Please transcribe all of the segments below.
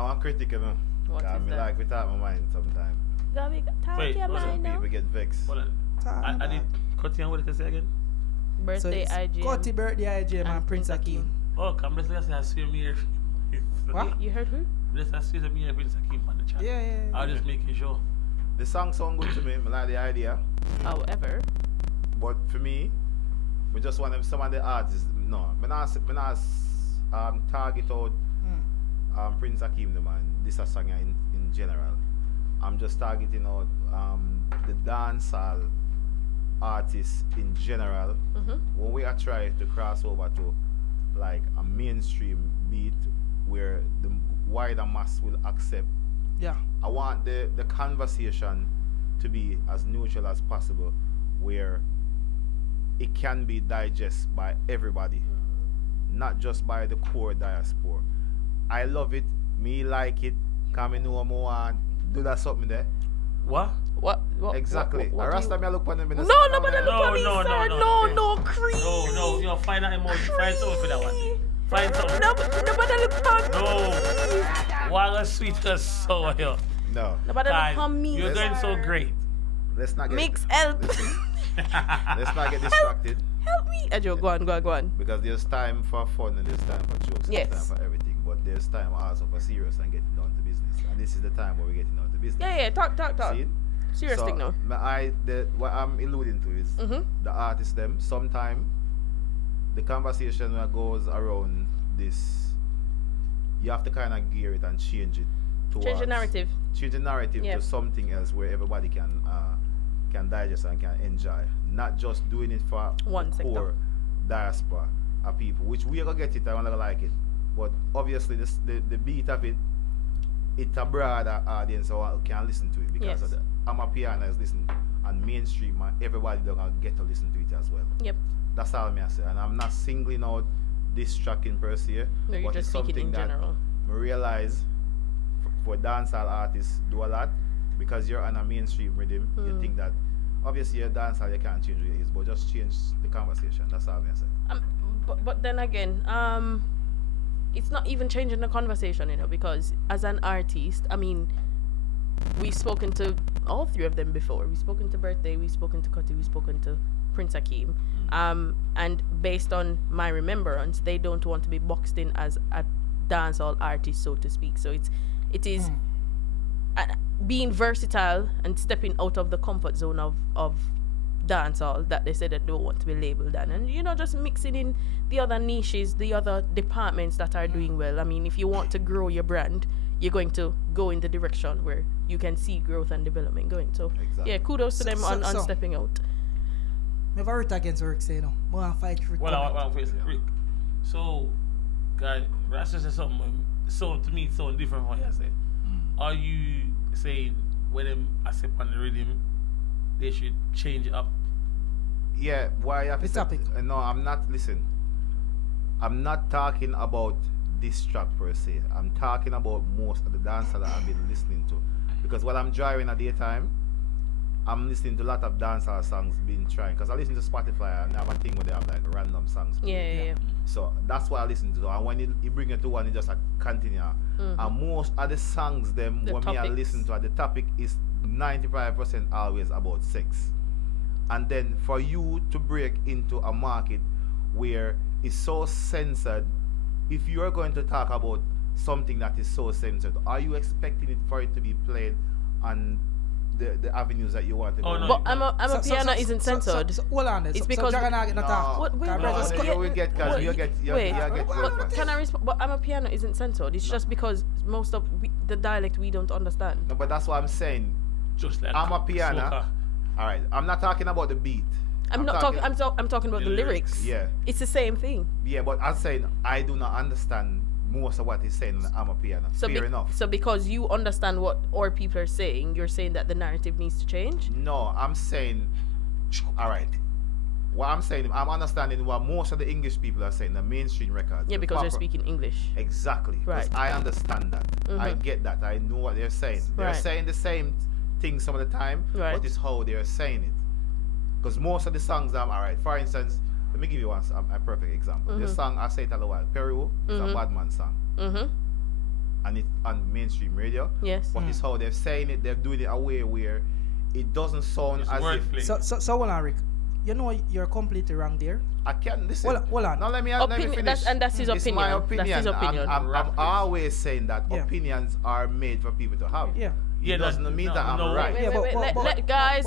I want critic, you know. What is me that? like without my mind sometimes. Wait, your what's mind that? now. People get vexed. Hold on. I need Cutty and what did I say again? Birthday so IGM. Cutty birthday IGM and Prince Akeem. Oh, come let's say I see me here. What? You heard who? Let's see me here Prince Akeem on the chat. Yeah. I'll just making sure. The song sound good to me. I like the idea. However, But for me, we just want them, some of the artists. No, I not target out Prince Akeem, the man. This a song in general. I'm just targeting out the dancehall artists in general. When we are trying to cross over to like a mainstream beat where the wider mass will accept. Yeah. I want the conversation to be as neutral as possible, where it can be digested by everybody, not just by the core diaspora. I love it, me like it, come in know more and do that something there. What? what Exactly. what I do rasta you- me I look on them in the No, sun, nobody I'm look like, at me, No, sir. no. No, creepy. No, you know, find that emoji. Find something for that one. Find something. Nobody look at me. No. Why sweet as so here? No. Nobody Guys, look at me. you're doing so sir. great. Let's not get Mix help. let's not get distracted, Help me. Ajo, go on. because there's time for fun and there's time for jokes and Yes. there's time for everything. But there's time also for serious and getting down to business. And this is the time where we're getting down to business. Yeah. Talk. See it? Serious So, thing now. what I'm alluding to is the artists them. Sometime the conversation that goes around this, you have to kind of gear it and change it towards Change the narrative. Change the narrative Yeah. to something else where everybody can digest and can enjoy. Not just doing it for One the sector. core diaspora of people, which we are gonna get it. I wanna like it, but obviously the beat of it, it's a broader audience who can listen to it because Yes. of the Amapiano is listening and mainstream and everybody gonna get to listen to it as well. Yep. That's all me I say, and I'm not singling out this track in per se, No, you're but just it's speaking something in that general. I realize for dancehall artists do a lot because you're on a mainstream rhythm. You think that obviously your dancehall you can't change what it is, but just change the conversation. That's all me I say. But then again, it's not even changing the conversation, because as an artist, I mean, we've spoken to all three of them before. We've spoken to Birthday, we've spoken to Cutty, we've spoken to Prince Akeem. And based on my remembrance, they don't want to be boxed in as a dancehall artist, so to speak. So it is being versatile and stepping out of the comfort zone of dancehall that they said that they don't want to be labeled on, and just mixing in the other niches, the other departments that are doing well. I mean, if you want to grow your brand, you're going to go in the direction where you can see growth and development going. So Exactly. yeah, kudos to them on So- stepping out. Me have a root against Rick say no. I want to fight Rick. Well, I face Rick. So, guy, Rasta said something. So to me, it's so different from what you said. Are you saying when them accept on the rhythm, they should change it up? Yeah, why you have to The say- topic. No, I'm not. Listen, I'm not talking about this track per se. I'm talking about most of the dancers that I've been listening to. Because while I'm driving at daytime, I'm listening to a lot of dancehall songs being trying. Because I listen to Spotify and I have a thing where they have like random songs. Yeah. So that's what I listen to. And when you bring it to one, you just continue. And most of the songs them The when me I topics. listen to, the topic is 95% always about sex. And then for you to break into a market where it's so censored, if you are going to talk about something that is so censored, are you expecting it for it to be played on the avenues that you want to go? Oh, no, But I'm a piano isn't censored. Hold on there. It's So because- Dragon not getting No. attacked. What- wait, Can I wait, just wait, cut- you will get, because wait, you get wait. girlfriend. Can I respond? But I'm a piano isn't censored. It's just because most of the dialect we don't understand. No, but that's what I'm saying. Just like I'm a piano. soca. All right, I'm not talking about the beat. I'm not talking. I'm talking about The the lyrics. lyrics. Yeah. It's the same thing. Yeah, but I'm saying I do not understand most of what he's saying. I'm a piano. So Fair enough. So because you understand what our people are saying, you're saying that the narrative needs to change. No, I'm saying, all right. What I'm saying, I'm understanding what most of the English people are saying, the mainstream records. Yeah, the because they're proper- speaking English. Exactly. 'Cause Right. I understand that. I get that. I know what they're saying. They're Right. saying the same thing some of the time, Right. but it's how they're saying it. Because most of the songs, all right. For instance, let me give you a perfect example. The song I Say It All the While, Peru, is a bad man song. and it on mainstream radio. Yes. But it's how they're saying it. They're doing it a way where it doesn't sound It's as if. wordplay. So hold on, Rick. You know you're completely wrong there. I can't listen. Hold on. Now let me finish. That's his It's opinion. my opinion. That's his opinion. I'm always saying that Yeah. opinions are made for people to have. Yeah. Yeah, It doesn't mean that I'm no. right. Wait, Yeah, wait, but- wait, but- let- guys.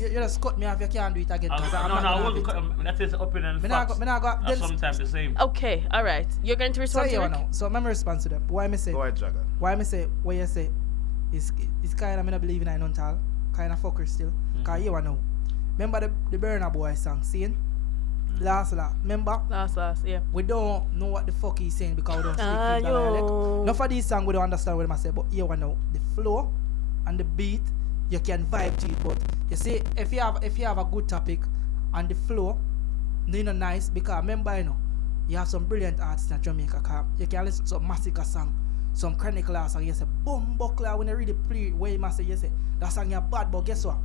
You just cut me off. You can't do it again. 'Cause I'm No, not I gonna wouldn't have it. cut him. That's his opinion. Me not Facts go- are then- sometimes the same. Okay, all right. You're going to So respond to you Rick? know. So let me respond to them. Why me say? Go ahead, Jagger. Why me say? What you say? Is kind of me not believe in Nontal. Kind of fucker still. Cause you know. Remember the Burna Boy song, seeing? Last. Remember? Last, yeah. We don't know what the fuck he's saying because we don't speak Ah, his yo. dialect. Not for this song we don't understand what I say, but you know the flow and the beat, you can vibe to it. But you see, if you have a good topic and the flow, you know nice because remember you have some brilliant artists in Jamaica. 'Cause you can listen to some massacre song, some chronicle song. You say boom buckler when you really play where you must say you say that song you bad, but guess what?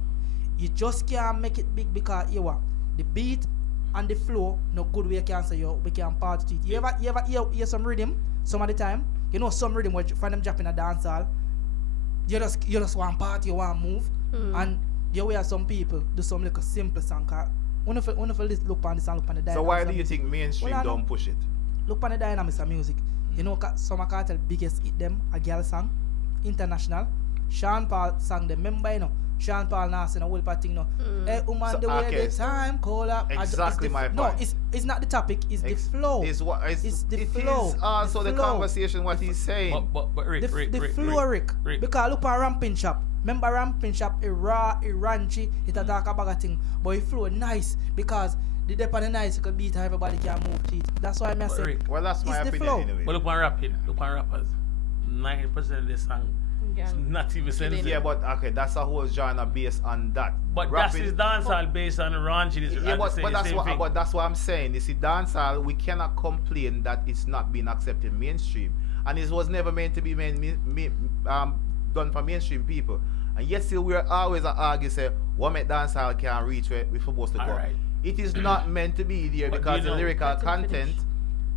You just can't make it big because you what the beat and the flow no good way you can say we can part to it. You ever hear some rhythm some of the time? You know some rhythm where from them dropping a dancehall. You just want part, you want move, and you hear some people do some little simple song. One of look on this and look on the dynamics. So why do of you music. think mainstream Well, I don't know. push it? Look on the dynamics of music. You know some can tell biggest hit them a girl song, international. Sean Paul sang them. Remember Sean Paul now saying a whole part thing Hey woman, So, the way okay, the time call up. exactly my No, point. it's not the topic. It's the flow. It's the it flow. is also the flow. conversation what he's saying. But Rick, The flow, Rick. Because look at Ramping Shop. Remember Ramping Shop, it raw, it ranchy, it a dark about a thing. But it flow nice because the depth on the nice, you can beat how everybody can move to it. That's why I say Rick, Well, that's my it's the opinion flow. anyway. But look on rapping. Look on rappers. 90% of the song is not even sensitive. Yeah, but okay, that's a whole genre based on that. But Rapping- that's his dancehall based on the raunchy. Yeah, but that's what I'm saying. You see, dancehall, we cannot complain that it's not being accepted mainstream, and it was never meant to be done for mainstream people. And yet still we're always argue say what make dancehall can reach where we're supposed to go. Alright. It is not meant to be there But because you know- the lyrical Let him content finish.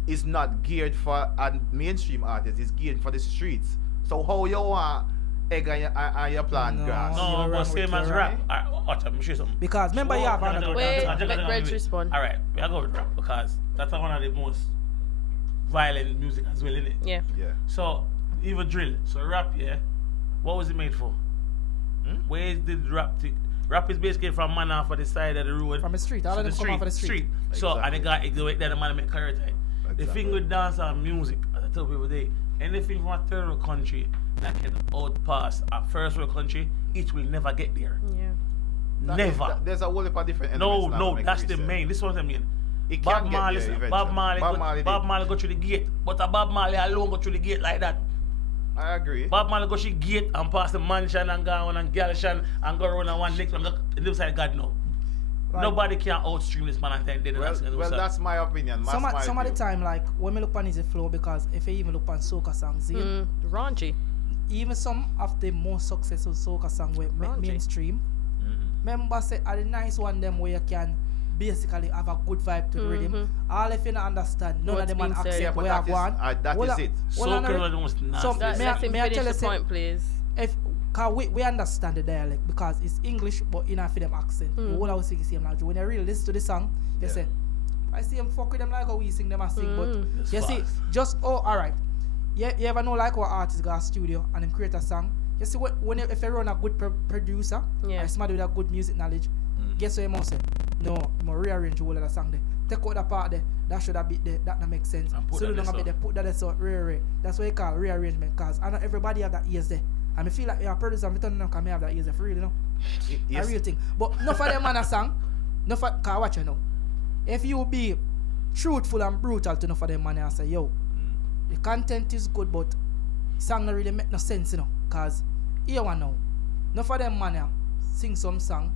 is not geared for a mainstream artists. It's geared for the streets. So how you want egg and your plant No. grass? No, You're but wrong same with as your rap. right. Alright, watch, I'm sure something. Because remember you have another Wait, let Reg respond. Alright, we are going with rap because that's one of the most violent music as well, innit? Yeah. Yeah. So, even drill. So, rap, yeah. What was it made for? Where did rap take? Rap is basically from man off of the side of the road. From the street. All of them come off of the street. So, and Exactly. it go like that, the man make career time. The Exactly. thing with dance and music, as I tell people today, anything from a third world country that can outpass a first world country, it will never get there. Yeah. Never. There's a whole heap of different No, elements now no, to make that's it the reach main. there. This is what I mean. It Bob can get Marley, there sir. eventually. Bob Marley did. go through the gate, but a Bob Marley alone go through the gate like that. I agree. Bob Marley go through the gate and pass the mansion and go on and Galshan and go around and one next one. The other side God no. Right. Nobody can outstream this man and then Well, that's my opinion. Some of the view. time, like when we look on his flow, because if you even look on soca songs, Raunchy. even some of the most successful soca songs were Raunchy. mainstream. Remember, say, are the nice one them where you can basically have a good vibe to the rhythm. All if you don't understand, none What's of them being man said. accept Yeah, but where I that go on. is, that Hold is on, it. hold on, Soca Rick. was nasty. So, Let may I him tell finish you the say- point, please. If cause we understand the dialect because it's English but in a for them accent. The whole house sing the same language. When you really listen to the song, you Yeah. say, I see them fuck with them like how we sing them and sing, but It's you see, fast. just alright. You ever know like what artists go to studio and them create a song? You see if you run a good producer Yeah. or somebody with a good music knowledge, guess what you must say? No, you must rearrange the whole of the song there. Take out the part there, that should have been there, that don't make sense. And put So that do there, not so. bit there, put that there, so that's what you call rearrangement, cause I know everybody have that ears there. And I feel like you're a producer, I'm telling them, come have that ears there for real, you know? Yes. A real thing. But enough of them man a song, enough of, cause watch you know. If you be truthful and brutal to enough of them man and say, yo, the content is good, but song don't really make no sense, you know. Cause here one now, enough of them man sing some song,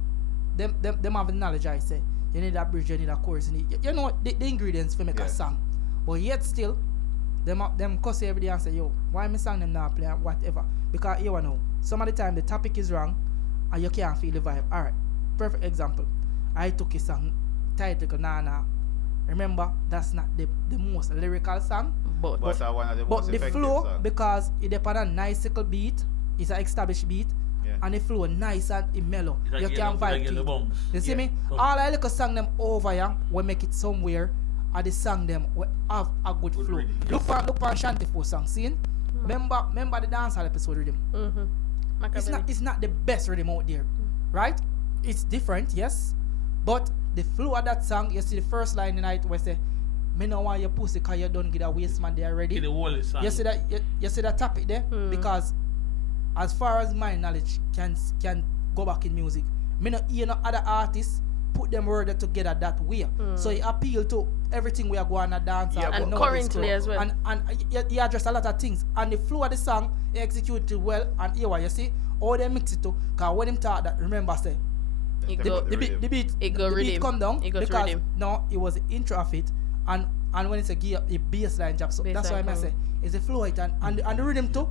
them have the knowledge I say. You need a bridge, you need a chorus, you know the ingredients for make a Yeah. song. But yet still, them cuss every day and say, yo, why me song them now play and whatever. Because you know, some of the time the topic is wrong and you can't feel the vibe. Alright, perfect example. I took a song titled Nana remember that's not the most lyrical song. But But one of the But most the effective flow, song. because it depend on nice little beat, it's an established beat, Yeah. and the flow nice and it mellow. It's like You get can the- vibe get to the it. bounce. You see Yeah. me? Bounce. All I little song them over here, we make it somewhere, and the song them we have a good Good flow. rhythm, yes. Look for Shanty 4 song, see? Remember the dancehall episode rhythm. It's not the best rhythm out there, right? It's different, yes, but the flow of that song, you see the first line tonight where say, "Me no want your pussy 'cause you don't get a waste man there already." Get the whole song. You see that? You see that topic there? Because as far as my knowledge can go back in music, me no hear no other artists put them word together that way. So it appeal to everything we are going to dance Yeah, and but- currently as well. and he address a lot of things, and the flow of the song he executed well, and here what you see how they mix it to, because when him talk that, remember say It The- go- the the beat rhythm. go the beat rhythm. come down It goes because rhythm. no, it was the intro of it, and when it's a gear a bassline job, so that's why Bassline I say coming. it's a flow it and the rhythm too.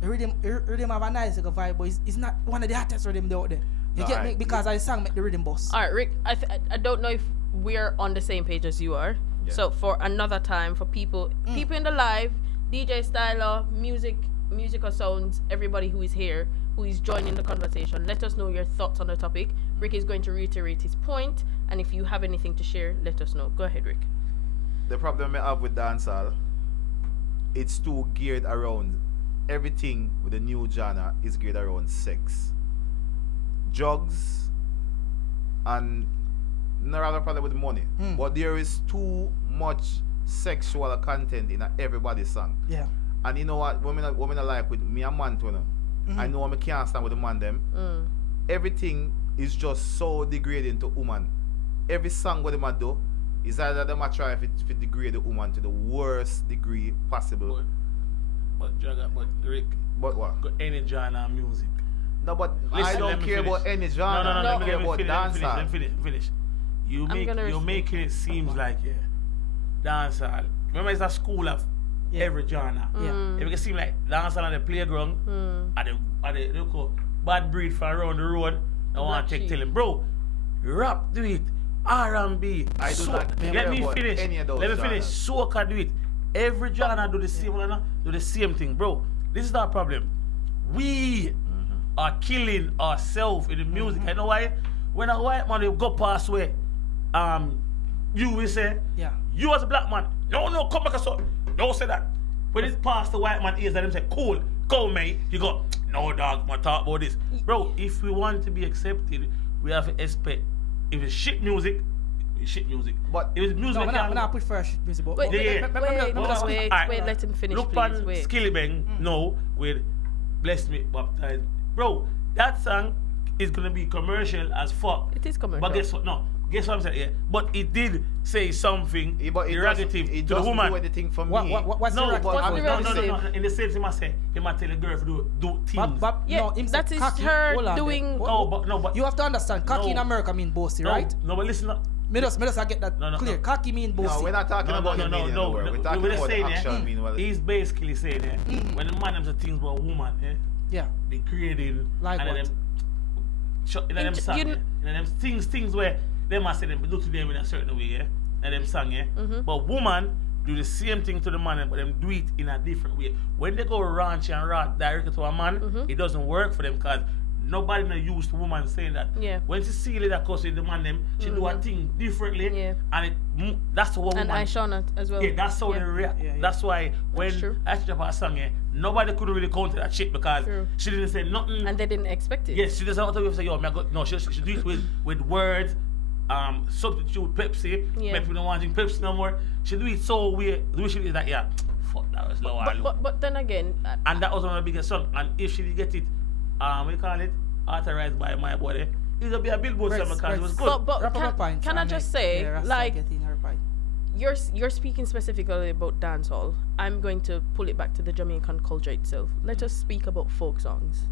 The rhythm have a nice like vibe, but it's not one of the hottest rhythm out there. You No, get alright. me, because I sang make the rhythm boss. All right, Rick. I don't know if we're on the same page as you are. Yeah. So for another time, for people in the live, DJ Styler, musical sounds, everybody who is here, who is joining the conversation, let us know your thoughts on the topic. Rick is going to reiterate his point, and if you have anything to share, let us know. Go ahead, Rick. The problem I have with dancehall, it's too geared around everything with the new genre is geared around sex, drugs, and not have a problem with money. But there is too much sexual content in everybody's song. Yeah. And you know what? Women are like with me a man too. I know I can't stand with the man them. Everything is just so degrading to woman. Every song what them do is either them a try if it degrade the woman to the worst degree possible. But Rick, But what? got any genre of music. No, but Listen, I let don't me care finish. about any genre. No, I let me care about dancehall. finish. You're gonna making it seems like dancehall. Remember, it's a school of every genre. Yeah. It make it seem like dancehall on the playground, at the look bad breed from around the road. I want to Black take sheep. tell him, bro, rap do it, R&B. I do not care Let me about finish. any of those Let me finish. genres. Soca do it. Every genre do the same one, do the same thing, bro. This is our problem. We are killing ourselves in the music. You know why? When a white man will go past where, you will say, Yeah. you as a black man, no, come back a so. Don't say that. When it's past the white man ears, let them say, cool, go mate. You go, no dog, man, talk about this. Bro, if we want to be accepted, we have to expect, if it's shit music, it's shit music. But if it's music, No, we when can't- I put first music, but Wait, Yeah, yeah. wait, Alright. wait, let him finish, Look please. on Wait. Skilly Bang, no, with Bless Me Baptized. Bro, that song is gonna be commercial as fuck. It is commercial. But guess what? No. Guess what I'm saying? Yeah. But it did say something but it derogative doesn't- it to the doesn't woman. do anything for What- me. what's No, the but What's the no. In the sense, he must say, he might tell the girl to do things. Yeah, no, him say that is cocky. her Hold on there. doing- But You have to understand, cocky in No. America mean bossy, no, right? No, but listen up. Me just get that No, clear. no. Cocky mean bossy. No, we're not talking about the meaning of the word. We're talking We're about the saying, action meanwhile. He's basically saying when the man them say things about a woman, Yeah. they creating Like and then what? them them Int- song, you and then them things where they must say them do to them in a certain way, and them song, But woman do the same thing to the man, but them do it in a different way. When they go ranch and rat directly to a man, it doesn't work for them because nobody not used to woman saying that. Yeah. When she see that cause the man them, she do a thing differently, Yeah. and that's what And woman. I Shauna as well. Yeah, that's how they Yeah. react. Yeah, yeah. That's why when true. I drop her song, nobody could really counter that shit because True. she didn't say nothing. And they didn't expect it. Yes, she doesn't want to say, yo, man, no, she do it with words, substitute Pepsi. Yeah. Maybe we don't want to drink Pepsi no more. She do it so weird. The way she is like, fuck, that was low. But then again, And that was one of the biggest songs. And if she did get it, what you call it, authorized by my body, it would be a Billboard song because it was good. but Wrap up my can, points can I and just then- say, yeah, Rasta like, get in her point. you're speaking specifically about dancehall. I'm going to pull it back to the Jamaican culture itself. Let us speak about folk songs.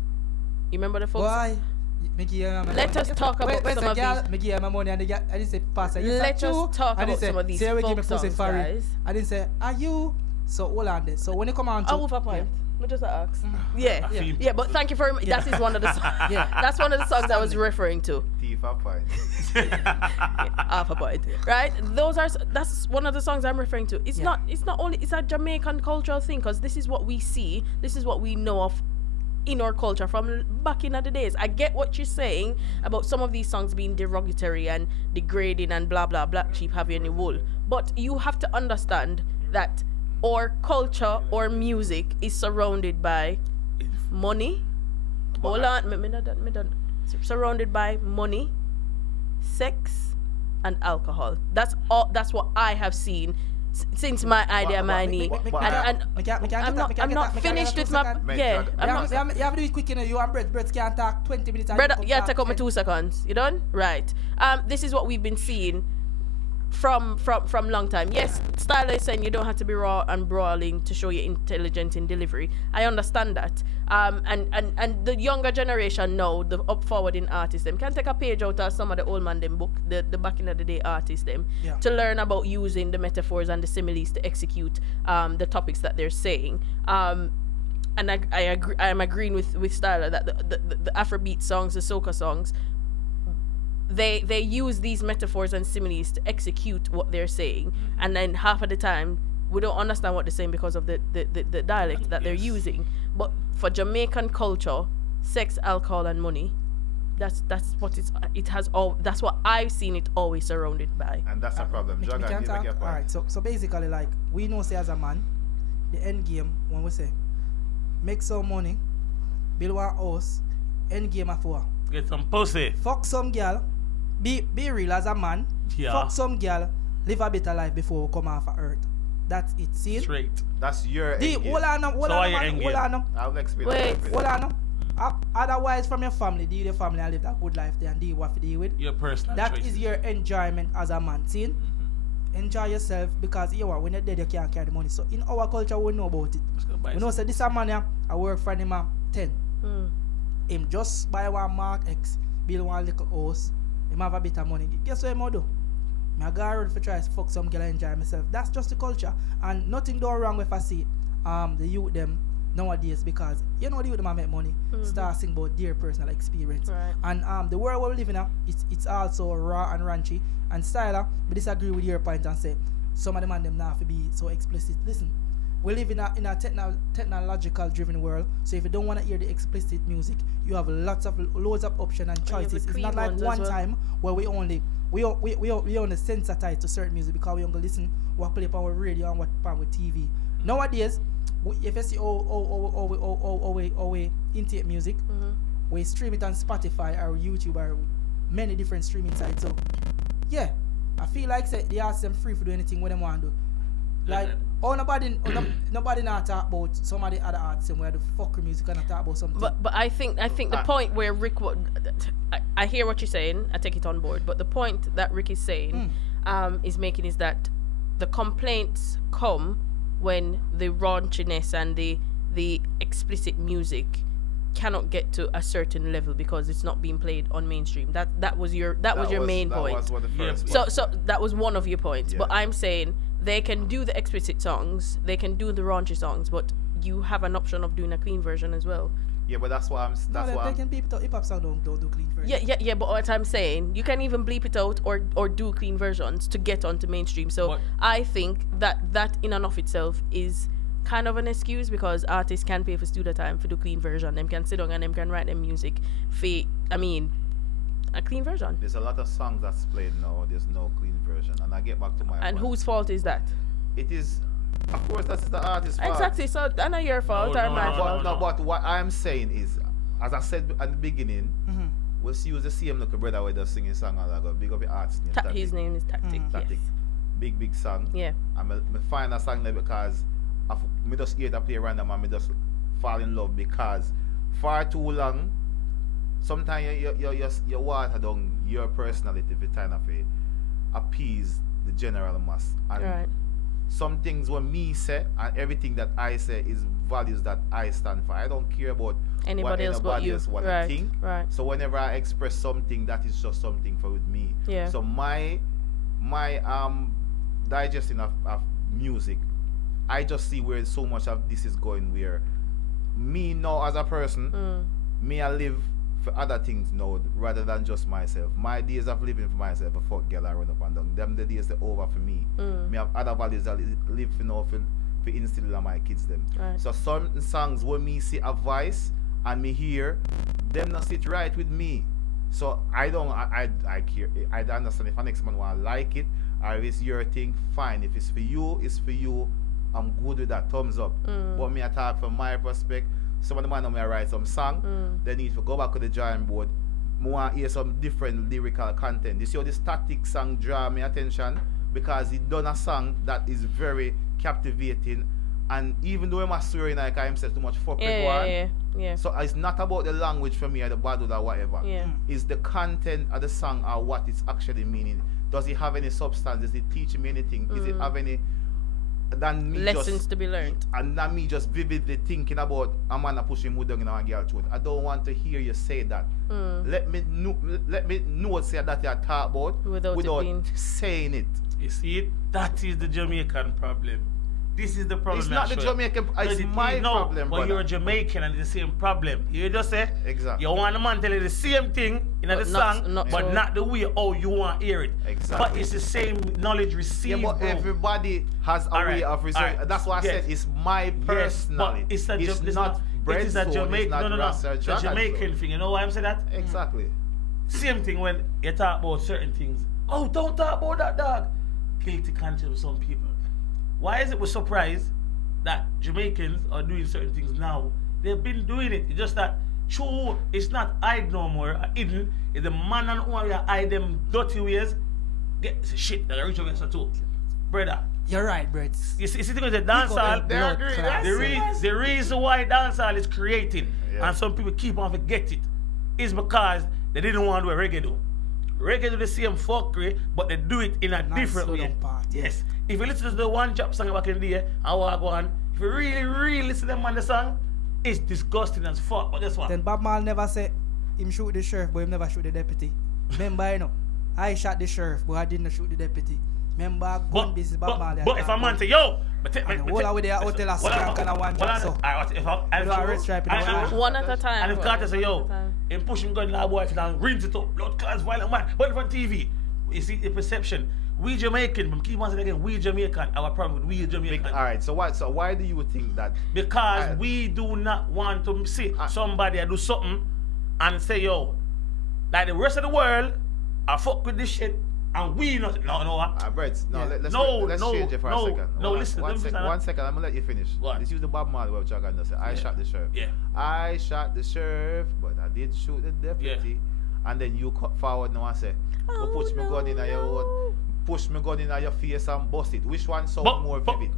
You remember the folk songs? Why? Me give her my Let money. us talk about Wait, some say, of girl, these. Me give her my money and the girl, I didn't say pass it. Let us talk I didn't about say, some of these say we give folk me pussy songs, for it. guys. I didn't say, are you? So hold on there. So when you come on to I'll move a point. Me just ask. I Yeah, feel- yeah, but thank you very much. Yeah. That is one of the Yeah. that's one of the songs I was referring to. Thief a fight. Half a point, right? That's one of the songs I'm referring to. It's Yeah. not only it's a Jamaican cultural thing because this is what we see, this is what we know of in our culture from back in the days. I get what you're saying about some of these songs being derogatory and degrading and blah blah black sheep have any wool, but you have to understand that our culture or music is surrounded by money. Hold on, me done. Surrounded by money, sex, and alcohol. That's all. That's what I have seen since my idea, my knee. And I'm not finished with my yeah. I'm not. You have to do it quick, you know. You and Brett can't talk 20 minutes. and Brother, you come yeah, talk take out my 10. 2 seconds. You done? Right. This is what we've been seeing from long time. Yes, Styler is saying you don't have to be raw and brawling to show your intelligence in delivery. I understand that. And the younger generation now, the up forwarding artists, them can take a page out of some of the old man them book, the back in the day artists them, Yeah. to learn about using the metaphors and the similes to execute the topics that they're saying. And I agree. I am agreeing with Styler that the Afrobeat songs, the soca songs, they use these metaphors and similes to execute what they're saying, and then half of the time we don't understand what they're saying because of the dialect that they're using. But for Jamaican culture, sex, alcohol, and money, that's what it has all. That's what I've seen it always surrounded by. And that's a problem. Me Dragon, can you make talk. your point. Alright, so basically, like, we know, say, as a man, the end game, when we say, make some money, build one house, end game of war. Get some pussy. Fuck some girl, be real as a man, Yeah. fuck some girl, live a better life before we come off of earth. That's it, see? Straight. That's your The, end game. hold on, now, hold So on, are your man, end hold game? on, now. I'll explain. Wait. Hold on, now. Otherwise, from your family, deal with your family and live that good life there and deal what you deal with. Your personal That choices. is your enjoyment as a man, see? Enjoy yourself because you are when you're dead you can't carry the money. So in our culture we know about it. Just go buy We know say this a man here, I work for him 10. Mm. Him just buy one Mark X, build one little house, him have a bit of money. Guess what him do? I go around for try to fuck some girl and enjoy myself. That's just the culture. And nothing do wrong with I see the youth them nowadays because you know the youth them a make money. Start sing about their personal experience. Right. And the world we live in it's also raw and raunchy. And Styler, we disagree with your point and say some of the man them not have to be so explicit. Listen, we live in a technological driven world. So if you don't want to hear the explicit music, you have loads of options and you have the choices. It's clean not like ones as one well. time where we only sensitized to certain music because we only listen what play on our radio and what on with TV. Nowadays, if you see how we intake music, we stream it on Spotify or YouTube or many different streaming sites. So yeah, I feel like say they ask them free to do anything what they want to do. Like nobody not talk about some of the other arts and where the fuck music and talk about something. But I think the point where Rick, I hear what you're saying. I take it on board. But the point that Rick is saying, is making is that the complaints come when the raunchiness and the explicit music cannot get to a certain level because it's not being played on mainstream. That was your main point. That was one of the first So ones. so that was one of your points. Yeah. But I'm saying they can do the explicit songs, they can do the raunchy songs, but you have an option of doing a clean version as well. Yeah, but that's why I'm. no, That's they're why. taking people to hip hop song don't do clean version. Yeah. But what I'm saying, you can even bleep it out or do clean versions to get onto mainstream. So What- I think that in and of itself is kind of an excuse because artists can pay for studio time for do clean version. Them can sit down and them can write their music a clean version. There's a lot of songs that's played now. There's no clean version, and I get back to my. And point. whose fault is that? It is, of course, that's the artist's fault. Exactly. So that's not your fault No, or no, my no, fault. No, but what I'm saying is, as I said at the beginning, we'll use the same little brother with us singing song and I go big up the artist name. Tactic. His name is Tactic. Tactic. Yes. Big song. Yeah. And me find a song there because me just hear it play random and me just fall in love because far too long, sometimes you water down your personality for trying to appease the general mass. And Right. some things when me say and everything that I say is values that I stand for. I don't care about Anybody else but you. what Right, I think. right. So whenever I express something, that is just something for with me. Yeah. So my digesting of music, I just see where so much of this is going where me now as a person, me I live for other things now rather than just myself. My days of living for myself, a fuck girl I run up and down. Them the days they over for me. Me have other values that live for now for instill in my kids them. Right. So some songs when me see a voice and me hear, them not sit right with me. So I care. I understand if the next man want to like it or if it's your thing, fine. If it's for you, it's for you. I'm good with that. Thumbs up. But me I talk from my perspective. Some of the man may write some song, they need to go back to the drawing board. I want to hear some different lyrical content. You see how the static song draw my attention because he done a song that is very captivating, and even though I'm swearing like I himself too much fuck with one. Yeah. So it's not about the language for me or the bad or whatever. Yeah. It's the content of the song or what it's actually meaning. Does it have any substance? Does it teach me anything? Is it have any than me lessons just, to be learned? And than me just vividly thinking about a man pushing wood down in a girl throat. I don't want to hear you say that. Let me know say that you talk about Without it being... saying it. You see it? That is the Jamaican problem. This is the problem. It's not the Jamaican. It's my problem, but brother. you're a Jamaican and it's the same problem. You just say exactly. You want the man tell you the same thing in the song, but not the way you want to hear it. Exactly. But it's the same knowledge received. Yeah, but everybody has a way of receiving. That's why I said it's my personality. Yes, but it's not bread. It's a Jamaican. No. It's a Jamaican thing. You know why I'm saying that? Exactly. Same thing when you talk about certain things. Oh, don't talk about that, dog. Guilty conscience with some people. Why is it we're surprised that Jamaicans are doing certain things now? They've been doing it. It's just that true, it's not hide no more. Hidden. It's the man and woman that hide them dirty ways. Get shit that I reach over too. Brother. You're right, Brett. You see the thing with the dancehall, the reason why dancehall is created and some people keep on forget it is because they didn't want to do a reggae do. Reggae do the same fuckery, but they do it in a different way. Yes. If you listen to the one chop song back in the day, I want to go on. If you really listen to them on the song, it's disgusting as fuck. But guess what? Then Bob Marley never said him shoot the sheriff, but him never shoot the deputy. Remember, you know, I shot the sheriff, but I didn't shoot the deputy. Remember, gun business Bob Marley. But if a man say, yo, all over there, hotel a scrank and a one job, so. One at a time. And if Carter say, yo, him push him gun in our boy and rinse it up, blood clots, violent man, but on TV. You see the perception. We Jamaican, but keep on saying again, we Jamaican. Our problem with we Jamaican. Alright, so why do you think that? Because we do not want to see somebody do something and say, yo, like the rest of the world, I fuck with this shit. And we not Brett, let's change it for a second. Listen. One second, I'm gonna let you finish. What? Let's use the Bob Marley where Jagan does it. I shot the sheriff. Yeah. I shot the sheriff, but I did shoot the deputy. Yeah. And then you cut forward now and say, push me gun in your push me gun in your face and bust it. Which one sounds more vivid?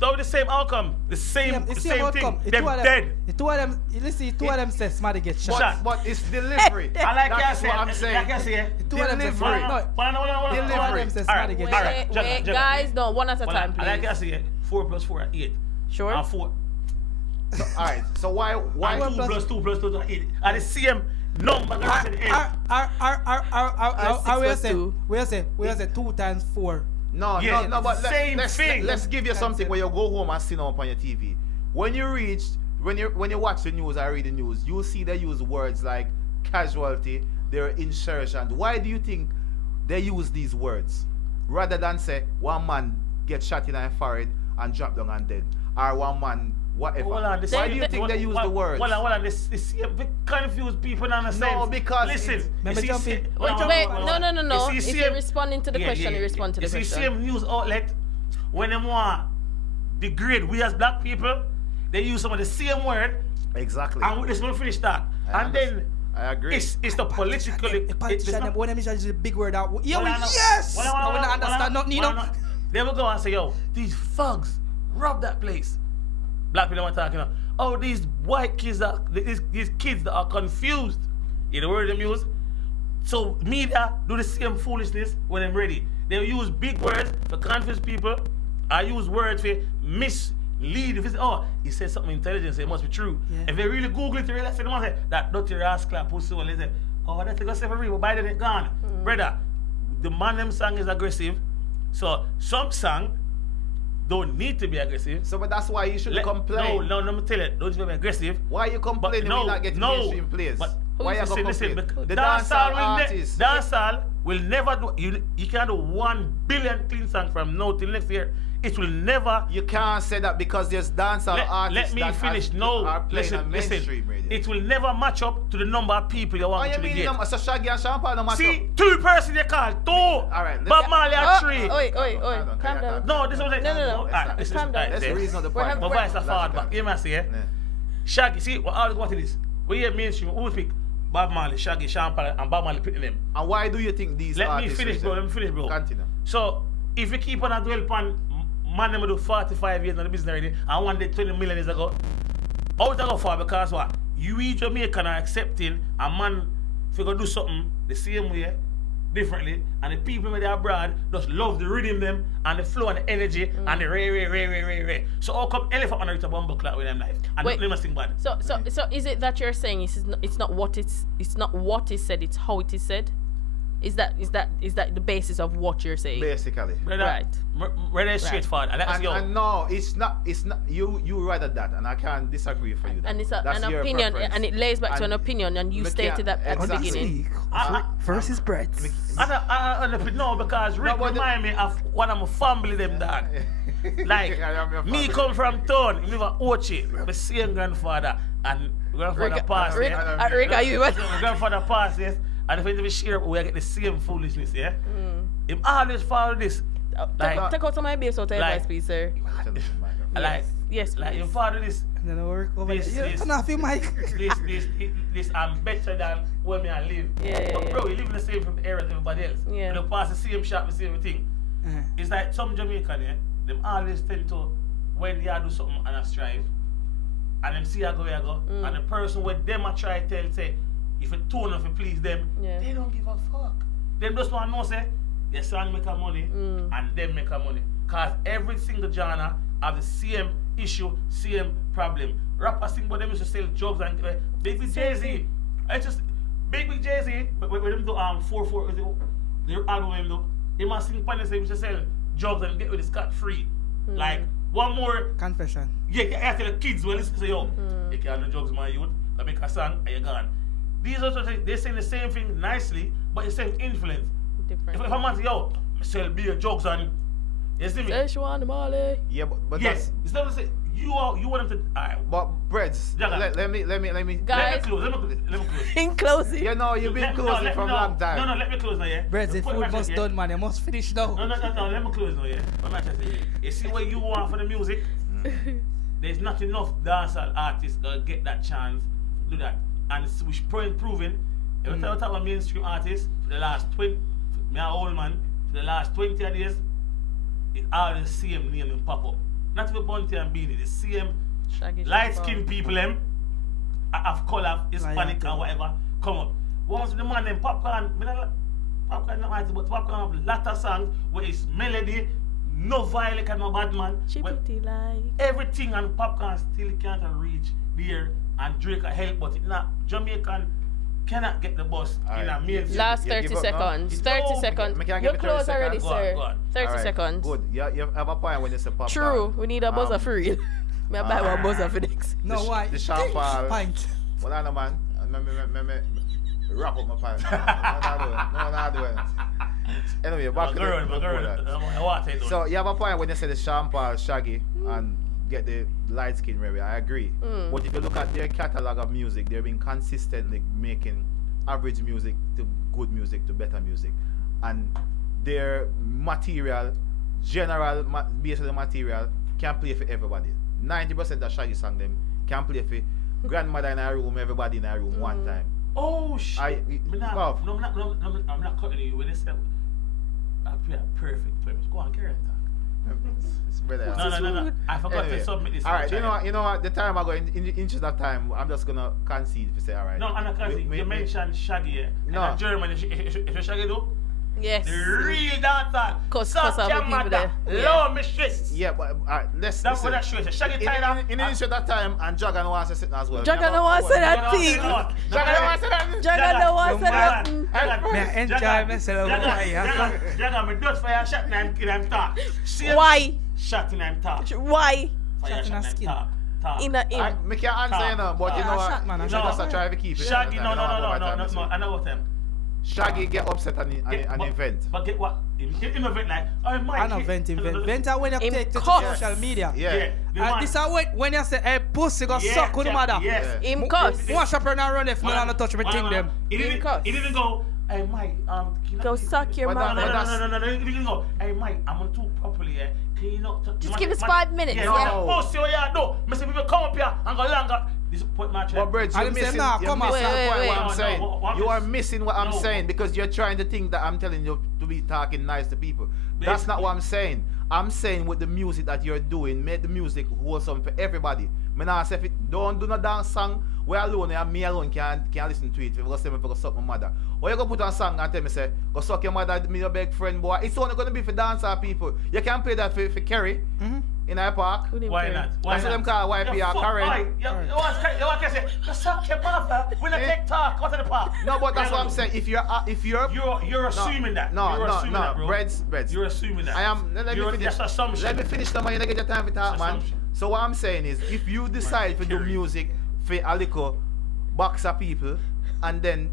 Though the same outcome, the same outcome. thing. Them dead. The two of them, listen, two of them says somebody get shot. But it's delivery. I like that's what I'm saying. Like I say, two of them says delivery. Somebody get shot. Wait, guys, no, one at a time, please. I like I say, 4 plus 4 are 8. Sure. And 4. So, alright, so why 2 plus 2 plus 2 are 8? Are the same number. We say 2 times 4. No, but let's give you something where you go home and sit down on your TV. When you watch the news or read the news, you see they use words like casualty, their insurgent. Why do you think they use these words? Rather than say one man gets shot in the forehead and drop down and dead. Or one man whatever. Why do you think they use the words? Well, this confuse people in a sense. No, because listen. Wait, no. If you're responding to the question, you respond to the question. You see, same news outlet, when they want degrade we as black people, they use some of the same word. Exactly. And with this one finish that. And then I agree. It's the politically. When they use the big word out. Yes. I want to understand nothing, you know. They will go and say, yo, these thugs robbed that place. Black people are talking about, oh, these white kids these kids that are confused. You know the word they use? So media do the same foolishness when they're ready. They use big words for confuse people. I use words for mislead. If it's, he said something intelligent, so it must be true. Yeah. If they really Google it, they realize that dirty rascal pussy, they say, oh, that's the say for real, but Biden ain't gone. Brother, the man them song is aggressive. So some song, don't need to be aggressive. So, but that's why you should complain. No, let me tell you, don't be aggressive. Why you complaining when you're not getting mainstream players? But why you listen, complain? because The dancehall artists. Dancehall will never do. You can't do 1 billion clean songs from now till next year. It will never. You can't say that because there's dancehall artists. Let me finish. No, are playing on listen. mainstream radio. It will never match up to the number of people you want to mean get. so Shaggy and Sean Paul no match See, up? 2 person you call. 2. Alright, Bob Marley at 3. Oi, Calm calm down. No, this is what I'm saying. No. Alright, Calm down. Let's reason the We're point. having- My voice is forward back. You must say, Shaggy, see, what it is? We hear mainstream, who pick? Bob Marley, Shaggy, Sean Paul, and Bob Marley picking them. And why do you think these Let me artists... finish, bro. Continue. So, if you keep on a dwell upon man them do 45 years in the business already, and one day 20 million years ago, how it go far? Because what? You each Jamaican are accepting a man if you go do something the same way, differently, and the people when they are abroad just love the rhythm them and the flow and the energy and the ray. So how come elephant man reach a bumble clock with them life? And Wait. they must sing bad. So is it that you're saying it's not what it is said, it's how it is said? Is that the basis of what you're saying? Basically. Right. Very straightforward. And that's And no, it's not. You rather that, and I can't disagree for you. And it's an your opinion, preference. and it lays back to an And opinion, and you me stated that at the can't- beginning. First is bread. No, because Rick remind me of one of my family them dog. Like me come from town, me live at Ochi, my same grandfather and grandfather passed. Rick, are you? My grandfather passed, yes. And if we share, we get the same foolishness, yeah. Him always follow this. Like, Take out some of my base out of like- advice, please, sir. like, Yes, like please. you follow this. Then work over This- there. this- Turn off your mic. This I'm better than where me I live. Yeah, But yeah, bro, you live in the same area as everybody else. Yeah. You pass the same shop, the same thing. It's like some Jamaican, yeah, them always tend to, when they do something and I strive, and them see I go, and the person with them I try to tell, say, if you tone off, you please them, Yeah. they don't give a fuck. Them just want to know, say, your song make a money, and them make a money. Because every single genre have the same issue, same problem. Rappers sing about them used to sell drugs and Big Jay-Z. I just, Big Jay-Z, when them do 4-4, is it, their album him do, he must sing pan and say we should sell drugs and get with the scot free. Like, one more, Confession. yeah, you have to tell the kids, well, listen, say, yo, you can't do drugs, my youth, I make a song, and you're gone. These are they're saying the same thing nicely, but the same influence. Different. If a man say, yo, I sell beer, drugs, and you see me? Szechuan Mali. Yeah, but Yes, it's not to say, you want them to, alright, but breads. Jaga. Let me. Guys. let me close. In closing. You know you've been closing for a long time. No, let me close now, yeah. Bread, the Put food my must chest, done, man. You must finish now. No, let me close now, yeah. What I'm trying to say, you see what you want for the music? There's not enough dancehall artists that get that chance to do that. And it's which proven, every time I talk about mainstream artists, for the last 20, me an old man, for the last 20 years, it's all the same name and pop up. Not with Bunty and Beanie, the same Shaggy light Shaggy. skinned people them of color, Hispanic and whatever, come up. Once the man them popcorn, popcorn not artist, but popcorn have a lot of songs where it's melody, no violent and no bad man. Chippity like. Everything and popcorn still can't reach there and Drake a help, but it not Jamaican cannot get the bus in a Alright. mainstream. Last You 30 give up now? seconds. 30 No, seconds. me can't You're give me 30 close already, seconds. sir. Go on. 30 Alright, seconds. Good. You have a point when you say popcorn. True. We need a buzzer for real. Me buy one buzzer for next. No, why? The Sean Paul. Pint. Well, I know, man. Me wrap up my pint. No, not doing it. Anyway, back to My the girl. So you have a point when you say the Sean Paul, Shaggy, and get the light skin maybe. I agree. But if you look at their catalog of music, they've been consistently making average music to good music to better music, and their material, based on the material, can play for everybody. 90% of Shaggy song them can play for grandmother in a room, everybody in a room one time. Oh shit! I'm not cutting you with this. I play a perfect premise. Go on, carry on. It's better. No. I forgot Anyway, to submit this. all right, you know what? The time I go in the interest of time, I'm just gonna concede to say, all right. No, I'm not conceding. You mentioned Shaggy, yeah? No. And German, if you Shaggy do, Yes. the real dancer. Cause Suck of the your people mother. there. Love me shit. Yeah, but let's. That's what listen. that shows. Shaggy Tyler. In the interest of time, and Jagger wants to sit as well. Jagger no want to say that thing. Jagger wants to say that. Jagger no want to say that Jagan, thing. Jagan, May I enjoy myself? Jagan, me dust for your shot and I'm talk. Why? shot in them top. Why? Fire Shot in shot a in skin. them top. In a in. I make your answer, you know, but you Yeah, know what? shot, man, You a should shot. just try to keep it. Shaggy, You no, know, I overtime, so. know what them. Shaggy get upset on an event. But get what? In event like, oh Mike. I know vent. Vent are when you Him take to cuss. social media. Yeah. The And man- this are when you say, hey, pussy go Yeah, suck with the mother. Yes. Him cuss. One shopper now run if no one touch me thing them. He didn't cuss. go, hey Mike, can Go I- suck your But mother. No. He didn't go, hey Mike, I'm gonna talk properly, yeah. Can you not Just give us 5 minutes, Yeah, yeah? Oh, so yeah, no. Mr. People come up here and go longer. This is point match. But Brett, I you're didn't say, missing, nah, you're come on. missing Wait, the point wait, what wait. I'm No, saying. what You are is- missing what I'm No. saying because you're trying to think that I'm telling you to be talking nice to people. That's not what I'm saying. I'm saying with the music that you're doing, make the music wholesome for everybody. Me nah say if it, don't do no dance song where alone and me alone can listen to it. If you go say me for go suck my mother. Or you go put on a song and tell me say, go suck your mother, me your big friend boy. It's only gonna be for dancer people. You can play that for Kerry in our park. Who didn't Why care? not? That's what them call YPR, Karen. You want to say, go suck your mother. When I take talk, go to the park. No, but that's what I'm saying. If you're You're assuming that. No, You're no, assuming no. that, bro. Breads. You're assuming that. I am. Let me finish. That's assumption. Let me finish the man. You don't get your time to talk, man. Assumption. So what I'm saying is, if you decide to do Carry. music for a little box of people, and then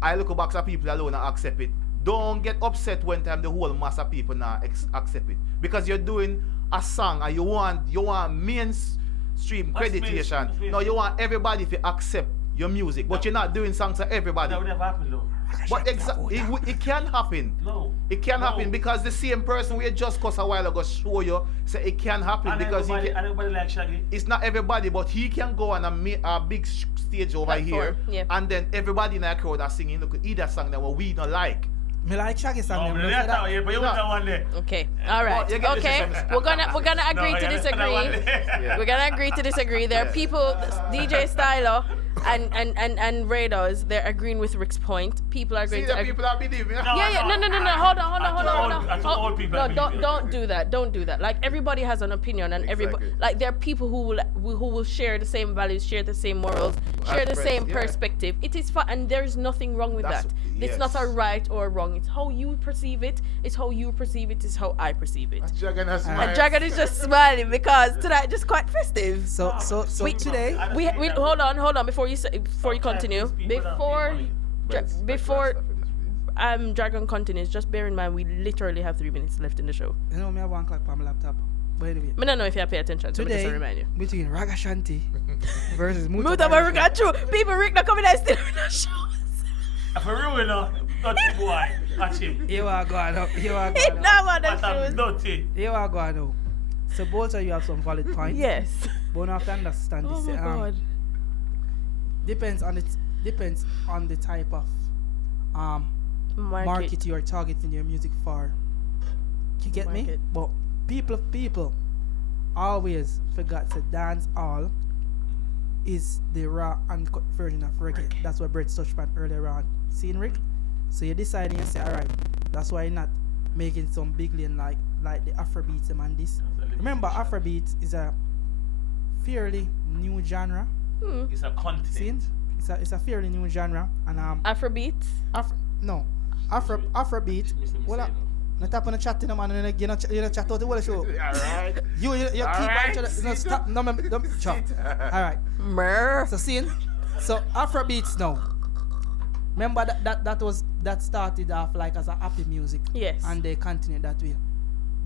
I look a box of people alone and accept it, don't get upset when time the whole mass of people now accept it, because you're doing a song and you want mainstream What's creditation. mainstream? No, you want everybody to accept your music, but No. you're not doing songs for everybody. That would never happen, though. But it can happen. No. It can No. happen because the same person we just cussed a while ago show you say it can happen And because everybody like Shaggy. it's not everybody, but he can go on a big stage over Platform, here, yeah. and then everybody in the crowd are singing. Look, either song that we don't like. Me like Shaggy song. Oh, them, but don't that's say that. how you, but you want that one there. Okay. All right. you get this Okay. SMS. We're gonna agree No, to yeah, that's that one disagree. there. Yeah. We're gonna agree to disagree. There are Yeah. people, DJ Stylo and Raiders, they're agreeing with Rick's point. People are See going to the agree. people that believe me. No. Yeah. No. Hold on. I told old people No, I believe don't you. do that. Don't do that. Like everybody has an opinion, and everybody, Exactly. like there are people who will share the same values, share the same morals, share the Aspects, same yeah. perspective. It is fun, and there's nothing wrong with That's- that. It's not a yes. right or a wrong. It's how you perceive it. It's how you perceive it. It's how I perceive it. Dragon has And smiled. Dragon is just smiling because tonight just quite festive. So We- today, We hold on before you continue. Breads, Before breads, breads, Dragon continues, just bear in mind we literally have 3 minutes left in the show. you know me have 1 clock on my laptop. But anyway, I don't know if you pay attention, so just today to remind you. between Ragashanti versus Muta Maruka, true. People Rick not coming out still in the show. For real, you know. Dirty boy. Watch him. Here I go now. Here I He go now. now want What the a shoes. dirty. Here I go now. So both of you have some valid points. Yes. But you have to understand Oh this. my god. Depends on the type of market you are targeting your music for. You get me? Market. But people always forgot to dance all is the raw uncut version of reggae. That's what Brett touched on earlier on. Seeing Rick? So you're deciding and say, alright, that's why you're not making some big lane like the Afrobeats and this. Remember, Afrobeat is a fairly new genre. It's a continent. See? It's a fairly new genre. And Afrobeat. Afrobeat. Well, not tap on the chat, man. You know chat out the whole show. Alright. You keep Alright, on no, stop. No, chat. Alright. Mer. So seeing, so Afrobeats now. Remember that started off like as a happy music. Yes. And they continue that way.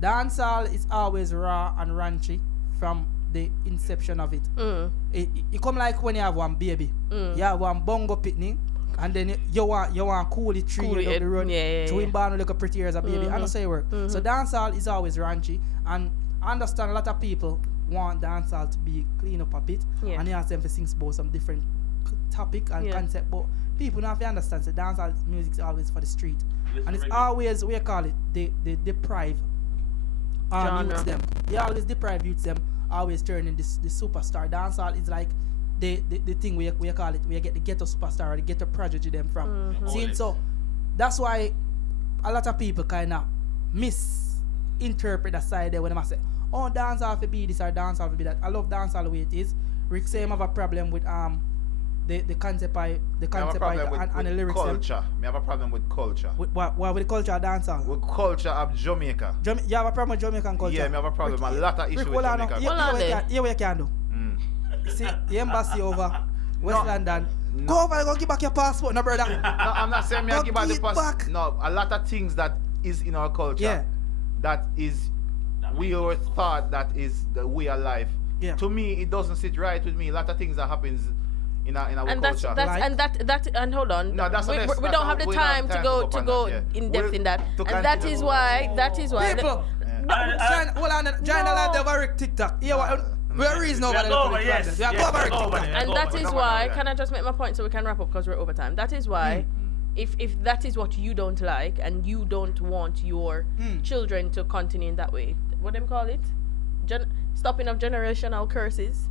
Dancehall is always raw and raunchy from the inception of it. It come like when you have one baby. You have one bongo pitney, and then you want cool it tree Cool down it, the road. yeah. So him born look pretty as a baby. I don't say it work. So dancehall is always raunchy, and I understand a lot of people want dancehall to be clean up a bit, Yeah. and they ask them to sing about some different topic and Yeah. concept, but people don't have to understand. So dancehall music is always for the street, and it's reggae. always we call it the deprive Genre. youths them. They always deprive youths them. Always turning the superstar. Dancehall is like the thing we call it. We get the ghetto superstar or the ghetto prodigy them from. See, so that's why a lot of people kind of misinterpret that side there when they say, "Oh, dancehall for be this or dancehall for be that." I love dancehall the way it is. Rick say him have a problem with the concept Me have a and problem the with lyrics. them. culture. Me have a problem with culture. With what with the culture of dancehall? With culture of Jamaica. You have a problem with Jamaican culture? Yeah, me have a problem. A lot of issues with Jamaica. Hold on there. Here what you can do. See, the embassy over West No. London. No. Go over and go give back your passport, no brother. No, I'm not saying me Go I give back the give pass. back. No, a lot of things that is in our culture. Yeah. That is we were thought that is the way of life. Yeah. To me, it doesn't sit right with me. A lot of things that happens in our And that's culture. and hold on. No, that's we, what we don't have the we don't have time to time go to go to go upon that, yeah. in depth We'll- in that. to And that continue. is why People, hold on, join the live over TikTok. Yeah, we're reason over there. go over, yes. We are Yes, go over go over TikTok. there. and go that over is there. why, Yeah. can I just make my point so we can wrap up because we're over time? That is why, if that is what you don't like and you don't want your children to continue in that way, what them call it? Stopping of generational curses,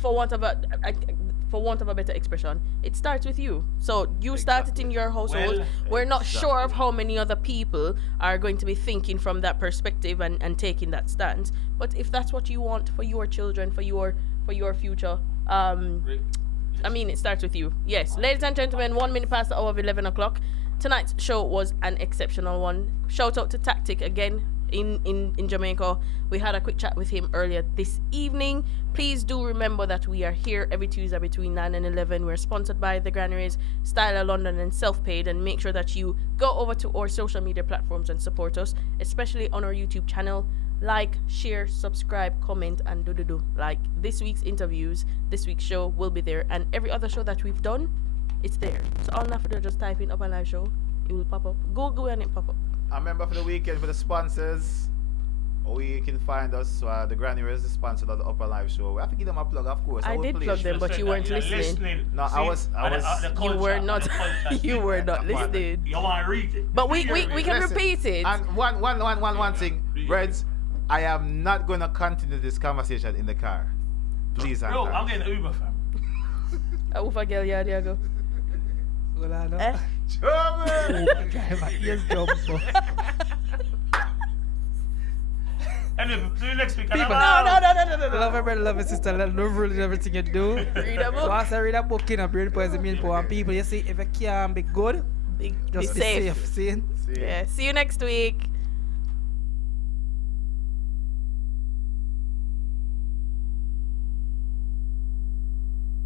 for want of a better expression, it starts with you. So you start it in your household. Well, We're not sure of how many other people are going to be thinking from that perspective and taking that stance. But if that's what you want for your children, for your future, I mean, it starts with you. Yes, ladies and gentlemen, 1 minute past the hour of 11 o'clock. Tonight's show was an exceptional one. Shout out to Tactic again in Jamaica. We had a quick chat with him earlier this evening. Please do remember that we are here every Tuesday between 9 and 11. We're sponsored by The Granaries, Styler London, and Self-Paid. And make sure that you go over to our social media platforms and support us, especially on our YouTube channel. Like, share, subscribe, comment, and do. Like this week's interviews, this week's show will be there, and every other show that we've done, it's there. So all enough to just type in Up and Live Show, it will pop up. Go and it pop up. I remember for the weekend for the sponsors, we can find us. The Granaries is sponsored of the Upper Live Show. We have to give them a plug, of course. I will did play plug it. them, but you weren't listening. No, I was- You were not. You were not listening. You want to read it? But we Hear me. can Listen, repeat it. And one thing, Reds, I am not going to continue this conversation in the car. Please, Bro, Anton. I'm getting an Uber, fam. Ufa girl, yeah, there you go. Hold on, no. Eh? Trouble. Driver, yes, jumbo. Anyway, see you next week. and People, I'm out. no. Love your brother, love your sister, love rules in everything you do. Read a book. Once I read a book, brain power is the main power. And people, you see, if you can't be good, Be just safe. See? See ya. Yeah. See you next week.